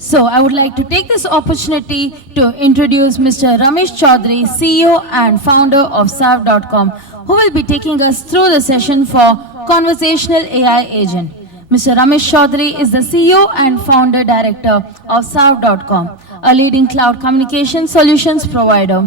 So I would like to take this opportunity to introduce Mr. Ramesh Choudhary, CEO and founder of Sav.com, who will be taking us through the session for Conversational AI Agent. Mr. Ramesh Choudhary is the CEO and founder director of Sav.com, a leading cloud communication solutions provider.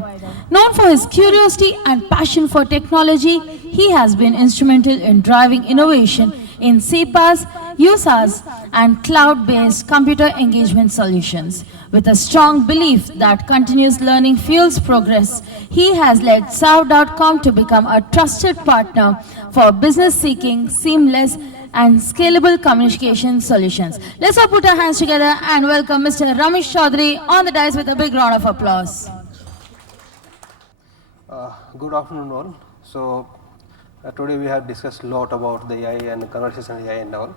Known for his curiosity and passion for technology, he has been instrumental in driving innovation in CPaaS, USaaS, and cloud-based computer engagement solutions. With a strong belief that continuous learning fuels progress, he has led Sav.com to become a trusted partner for business seeking seamless and scalable communication solutions. Let's all put our hands together and welcome Mr. Ramesh Choudhary on the dais with a big round of applause. Good afternoon all. Today we have discussed a lot about the AI and conversational AI and all.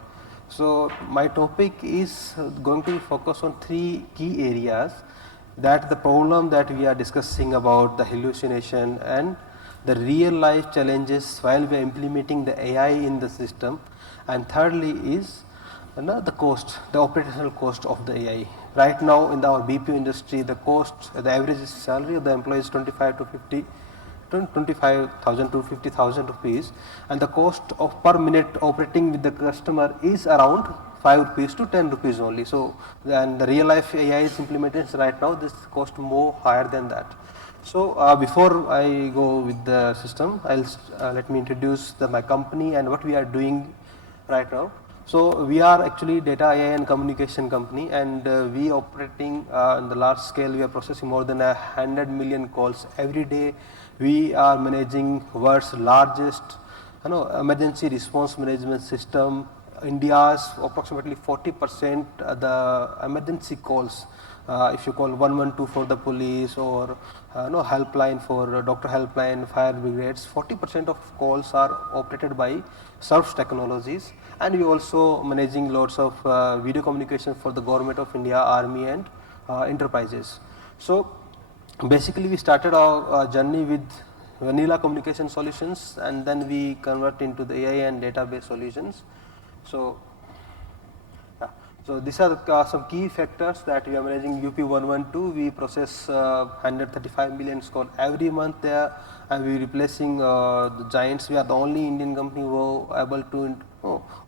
So my topic is going to focus on three key areas, that the problem that we are discussing about the hallucination and the real life challenges while we are implementing the AI in the system, and thirdly is the cost, the operational cost of the AI. Right now in our BPO industry, the cost, the average salary of the employee is 25,000 to 50,000 rupees, and the cost of per minute operating with the customer is around 5 rupees to 10 rupees only. So, and the real life AI is implemented right now, this cost more higher than that. So, before I go with the system, let me introduce my company and what we are doing right now. So, we are actually data AI and communication company, and we operating in the large scale. We are processing more than 100 million calls every day. We are managing world's largest emergency response management system. India's approximately 40% the emergency calls, if you call 112 for the police or helpline for doctor helpline, fire brigades, 40% of calls are operated by Surf technologies, and we also managing lots of video communication for the government of India, army and enterprises. So basically we started our journey with vanilla communication solutions, and then we convert into the AI and database solutions. So so these are some key factors that we are managing. UP112, we process 135 million calls every month there, and we are replacing the giants. We are the only Indian company who are able to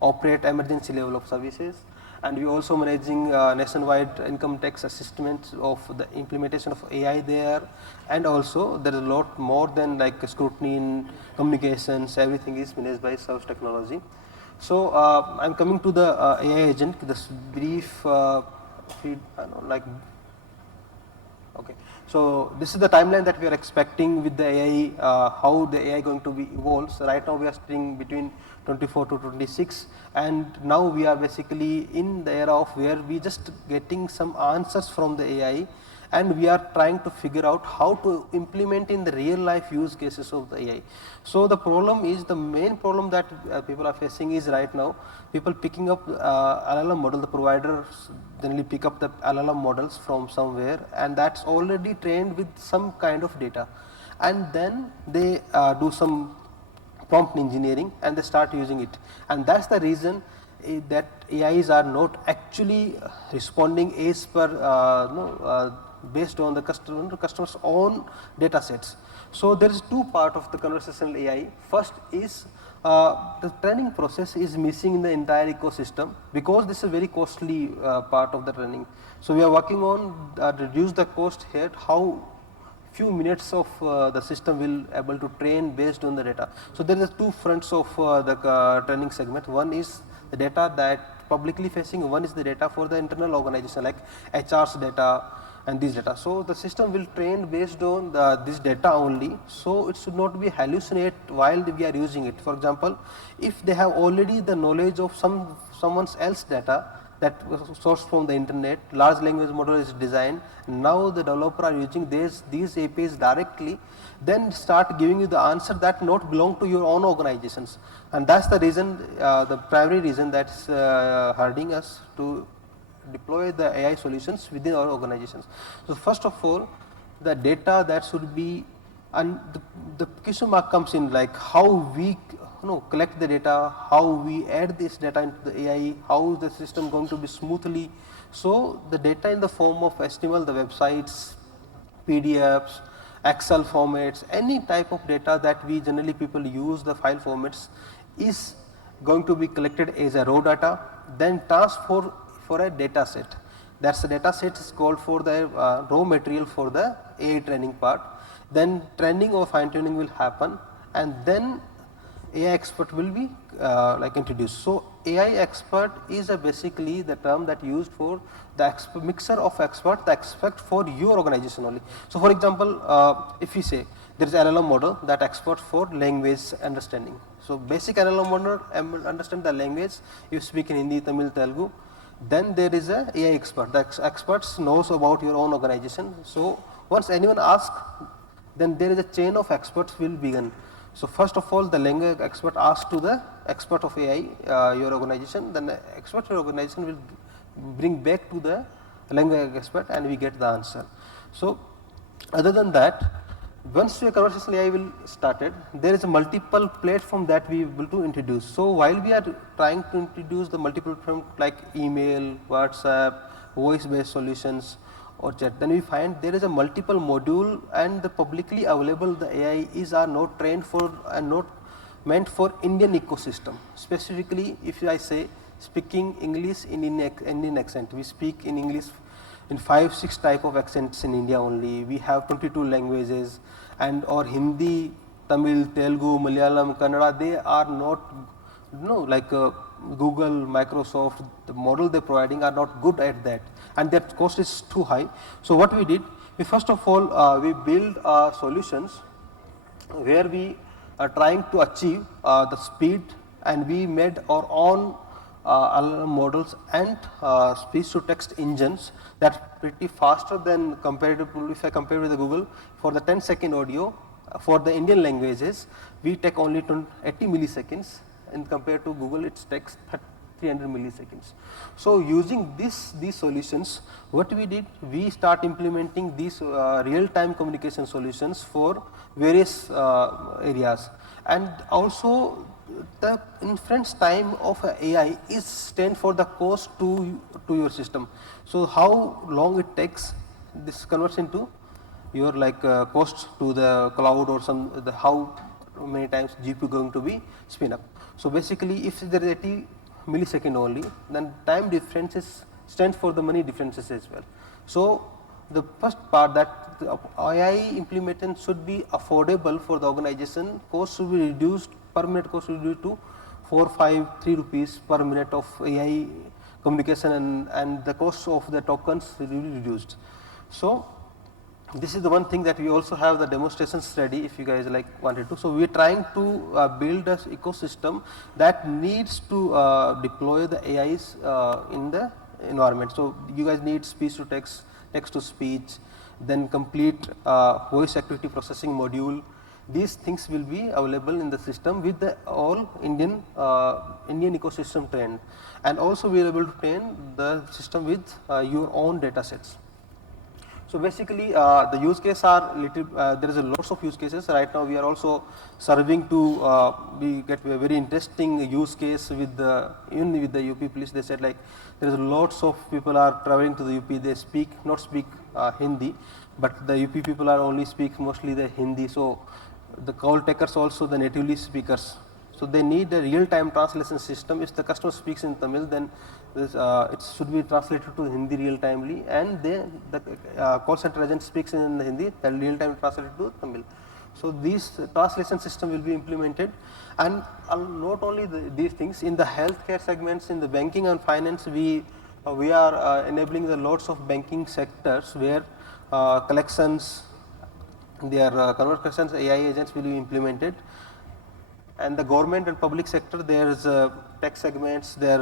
operate emergency level of services. And we are also managing nationwide income tax assessments of the implementation of AI there, and also there is a lot more than like scrutiny in communications. Everything is managed by Surf technology. So I'm coming to the AI agent. This brief okay. So this is the timeline that we are expecting with the AI, how the AI going to be evolved. So right now we are sitting between 24 to 26, and now we are basically in the era of where we just getting some answers from the AI, and we are trying to figure out how to implement in the real life use cases of the AI. So the problem is, the main problem that people are facing is right now, people picking up LLM model, the providers generally pick up the LLM models from somewhere, and that's already trained with some kind of data, and then they do some prompt engineering and they start using it, and that's the reason that AIs are not actually responding as per based on the customer's own data sets. So there is two part of the conversational AI. First is the training process is missing in the entire ecosystem, because this is a very costly part of the training. So we are working on reduce the cost here, how few minutes of the system will able to train based on the data. So there is two fronts of the training segment. One is the data that publicly facing, one is the data for the internal organization like HR's data and this data. So the system will train based on this data only, so it should not be hallucinate while we are using it. For example, if they have already the knowledge of someone's else data that was sourced from the internet, large language model is designed, now the developer are using these APIs directly, then start giving you the answer that not belong to your own organizations, and that's the reason, the primary reason that's hurting us to deploy the AI solutions within our organizations. So first of all, the data that should be, and the question mark comes in, like how we collect the data, how we add this data into the AI, how is the system going to be smoothly So the data in the form of HTML, the websites, PDFs, Excel formats, any type of data that we generally people use the file formats is going to be collected as a raw data, then transferred for a data set. That's the data set is called for the raw material for the AI training part. Then training or fine tuning will happen, and then AI expert will be like introduced. So AI expert is basically the term that used for the mixer of expert, the expert for your organization only. So for example, if we say there is LLM model that expert for language understanding. So basic LLM model understand the language, you speak in Hindi, Tamil, Telugu. Then there is a AI expert. The experts knows about your own organization. So once anyone asks, then there is a chain of experts will begin. So first of all, the language expert asks to the expert of AI, your organization, then the expert of your organization will bring back to the language expert and we get the answer. So other than that, once your conversational AI will started, there is a multiple platform that we will to introduce. So while we are trying to introduce the multiple platform like email, WhatsApp, voice-based solutions, or chat, then we find there is a multiple module and the publicly available the AI is are not trained for and not meant for Indian ecosystem. Specifically, if I say speaking English in Indian accent, we speak in English in 5-6 type of accents in India only. We have 22 languages, and or Hindi, Tamil, Telugu, Malayalam, Kannada, they are not like Google, Microsoft, the model they're providing are not good at that, and that cost is too high. So what we did, we first of all we build solutions where we are trying to achieve the speed, and we made our own LLM models and speech to text engines that pretty faster than comparable. If I compare with the Google, for the 10-second audio for the Indian languages, we take only 80 milliseconds, and compared to Google it takes 300 milliseconds. So using these solutions, what we did, we start implementing these real-time communication solutions for various areas, and also the inference time of AI is stand for the cost to your system. So how long it takes, this converts into your like cost to the cloud or how many times GPU going to be spin up. So basically, if there is 80 millisecond only, then time differences stands for the money differences as well. So the first part, that the AI implementation should be affordable for the organization. Cost should be reduced, per minute cost should be reduced to 4, 5, 3 rupees per minute of AI communication, and the cost of the tokens will be reduced. So this is the one thing that we also have the demonstrations ready if you guys like wanted to. So we are trying to build an ecosystem that needs to deploy the AIs in the environment. So you guys need speech to text, text to speech, then complete voice activity processing module. These things will be available in the system with the all Indian ecosystem trained, and also we are able to train the system with your own data sets. So basically, the use case are little. There is a lots of use cases right now. We are also serving to we get a very interesting use case with the even with the UP police. They said like there is lots of people are traveling to the UP. They not speak Hindi, but the UP people are only speak mostly the Hindi. So the call takers also the natively speakers. So they need a real-time translation system. If the customer speaks in Tamil, then this, it should be translated to Hindi real-timely, and then the call center agent speaks in Hindi, then real-time translated to Tamil. So these translation system will be implemented, and not only these things, in the healthcare segments, in the banking and finance, we are enabling the lots of banking sectors where collections, their conversations AI agents will be implemented. And the government and public sector, there is tech segments, there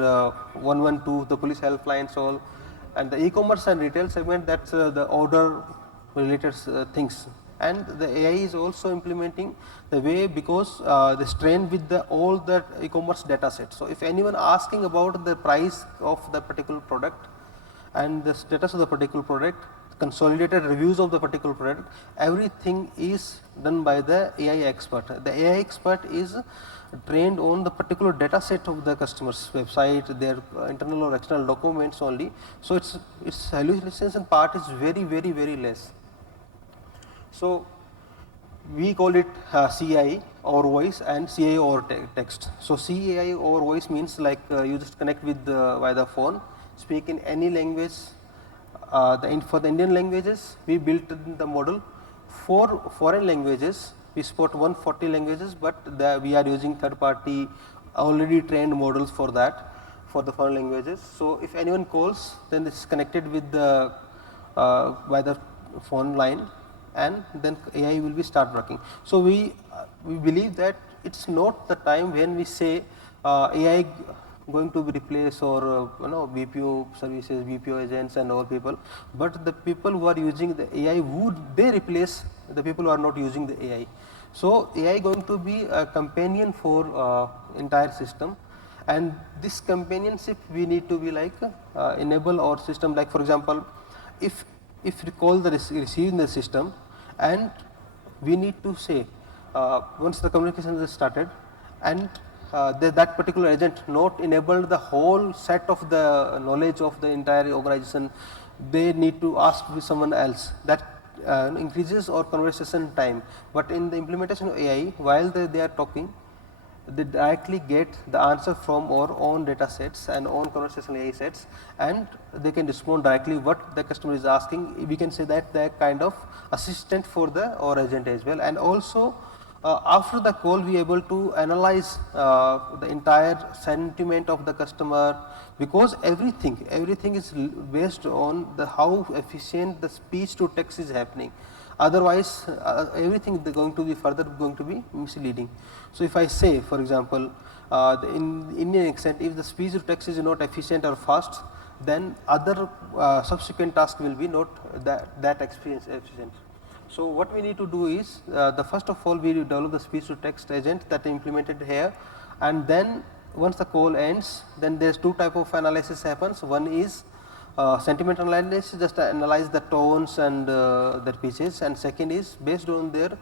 112, the police helplines, all, and the e-commerce and retail segment, that's the order related things. And the AI is also implementing the way, because they trained with all the e-commerce data set. So if anyone asking about the price of the particular product and the status of the particular product, consolidated reviews of the particular product, everything is done by the AI expert. The AI expert is trained on the particular data set of the customer's website, their internal or external documents only. So its hallucination part is very less. So we call it CI over voice and CI over text. So CI over voice means like you just connect with via the phone, speak in any language. For the Indian languages, we built the model. For foreign languages, we support 140 languages, but we are using third-party already trained models for that, for the foreign languages. So if anyone calls, then it's connected with the by the phone line, and then AI will be start working. So we believe that it's not the time when we say AI going to be replace or BPO services, BPO agents and all people, but the people who are using the AI, would they replace the people who are not using the AI? So AI going to be a companion for entire system, and this companionship we need to be like enable our system. Like for example, if we call the receive in the system, and we need to say once the communication is started, and that particular agent not enabled the whole set of the knowledge of the entire organization, they need to ask with someone else. That increases our conversation time. But in the implementation of AI, while they are talking, they directly get the answer from our own data sets and own conversational AI sets, and they can respond directly what the customer is asking. We can say that they are kind of assistant for our agent as well. And also after the call, we are able to analyze the entire sentiment of the customer, because everything is based on how efficient the speech to text is happening. Otherwise, everything is going to be further going to be misleading. So if I say, for example, in Indian accent, if the speech to text is not efficient or fast, then other subsequent task will be not that efficient. So what we need to do is, the first of all, we develop the speech to text agent that implemented here, and then once the call ends, then there's two type of analysis happens. One is sentiment analysis, just analyze the tones and their pitches, and second is based on their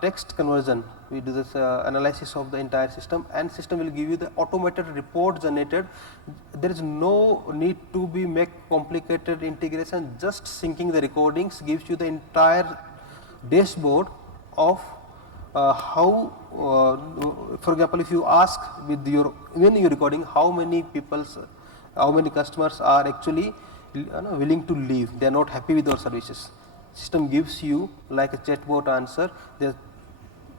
text conversion. We do this analysis of the entire system, and system will give you the automated report generated. There is no need to be make complicated integration, just syncing the recordings gives you the entire dashboard of how, for example, if you ask with when you're recording, how many customers are actually willing to leave, they are not happy with our services. System gives you like a chatbot answer. There are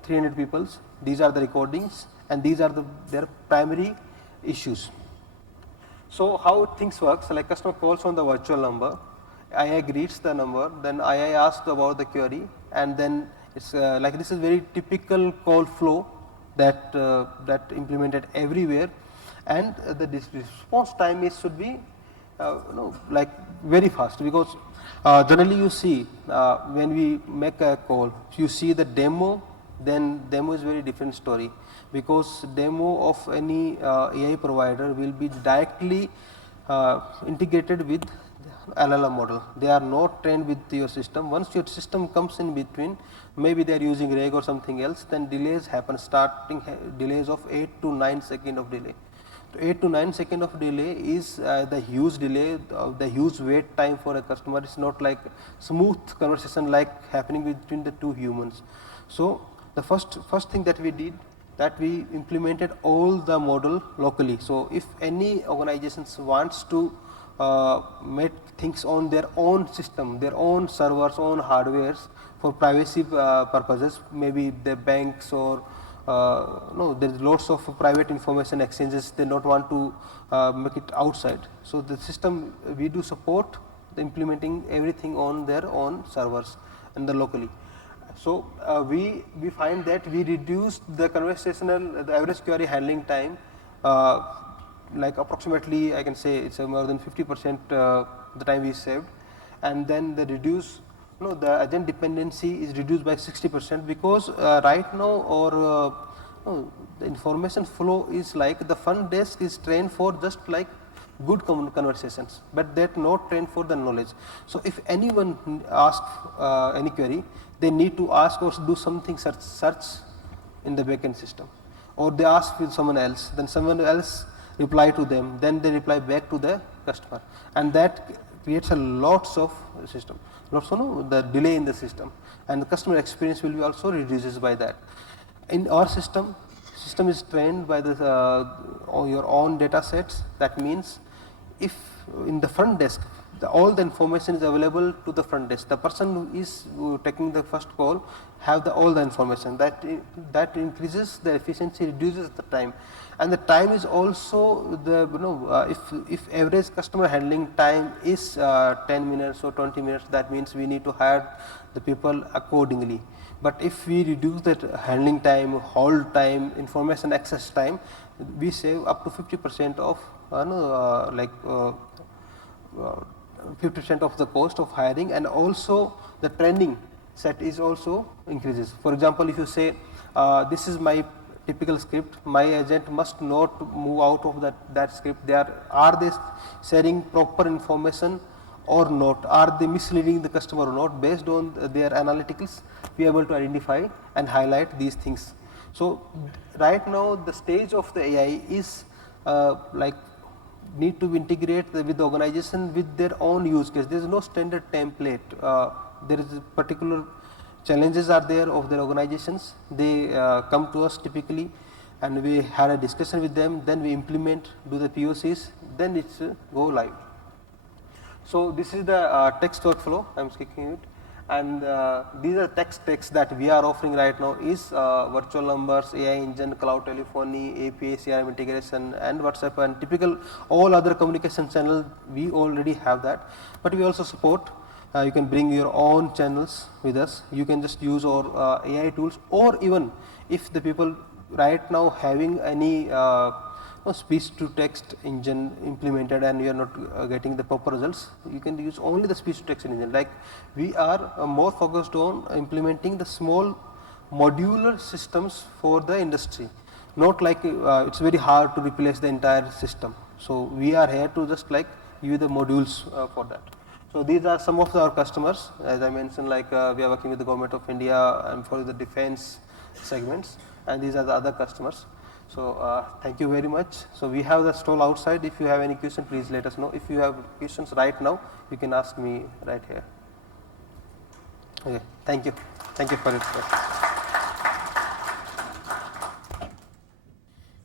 300 people, these are the recordings, and these are their primary issues. So how things work, so like customer calls on the virtual number, AI greets the number, then AI asks about the query, and then it's like this is very typical call flow that implemented everywhere, and the response time should be like very fast, because generally you see when we make a call, you see the demo, then demo is very different story, because demo of any AI provider will be directly integrated with LLM model. They are not trained with your system. Once your system comes in between, maybe they are using RAG or something else, then delays happen, starting delays of 8 to 9 seconds of delay. 8 to 9 seconds of delay is the huge delay, the huge wait time for a customer. It's not like smooth conversation like happening between the two humans. So the first thing that we did, that we implemented all the model locally. So if any organizations wants to make things on their own system, their own servers, own hardwares for privacy purposes, maybe the banks or no, there is lots of private information exchanges, they don't want to make it outside. So the system, we do support the implementing everything on their own servers and the locally. So we find that we reduced the average query handling time, like approximately I can say it's more than 50% the time we saved, and then the the agent dependency is reduced by 60%, because right now our the information flow is like the front desk is trained for just like good conversations, but they're not trained for the knowledge. So if anyone asks any query, they need to ask or do something search in the backend system, or they ask with someone else, then someone else reply to them, then they reply back to the customer, and that creates a lots of system, lots of the delay in the system, and the customer experience will be also reduces by that. In our system is trained by the your own data sets. That means if in the front desk all the information is available to the front desk, the person who is taking the first call have all the information, that increases the efficiency, reduces the time, and the time is also the if average customer handling time is 10 minutes or 20 minutes, that means we need to hire the people accordingly. But if we reduce that handling time, hold time, information access time, we save up to 50% of 50% of the cost of hiring, and also the training set is also increases. For example, if you say this is my typical script, my agent must not move out of that script. Are they sharing proper information or not? Are they misleading the customer or not? Based on their analytics, we are able to identify and highlight these things. So right now the stage of the AI is need to integrate with the organization with their own use case. There is no standard template. There is particular challenges are there of their organizations. They come to us typically, and we had a discussion with them. Then we implement, do the POCs. Then it's go live. So this is the text workflow. I'm speaking it, and these are texts that we are offering right now is virtual numbers, AI engine, cloud telephony, API, CRM integration, and WhatsApp, and typical all other communication channel. We already have that, but we also support. You can bring your own channels with us. You can just use our AI tools, or even if the people right now having any speech to text engine implemented and you are not getting the proper results, you can use only the speech to text engine. Like we are more focused on implementing the small modular systems for the industry, not like it's very hard to replace the entire system. So we are here to just like give you the modules for that. So these are some of our customers. As I mentioned, like we are working with the government of India and for the defense segments, and these are the other customers. So thank you very much. So we have the stall outside. If you have any question, please let us know. If you have questions right now, you can ask me right here. Okay, thank you. Thank you for it.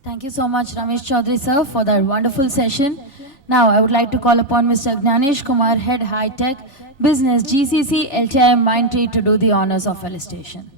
Thank you so much, Ramesh Choudhary sir, for that wonderful session. Now I would like to call upon Mr. Gnanesh Kumar, Head High Tech Business, GCC LTI Mindtree, to do the honors of felicitation.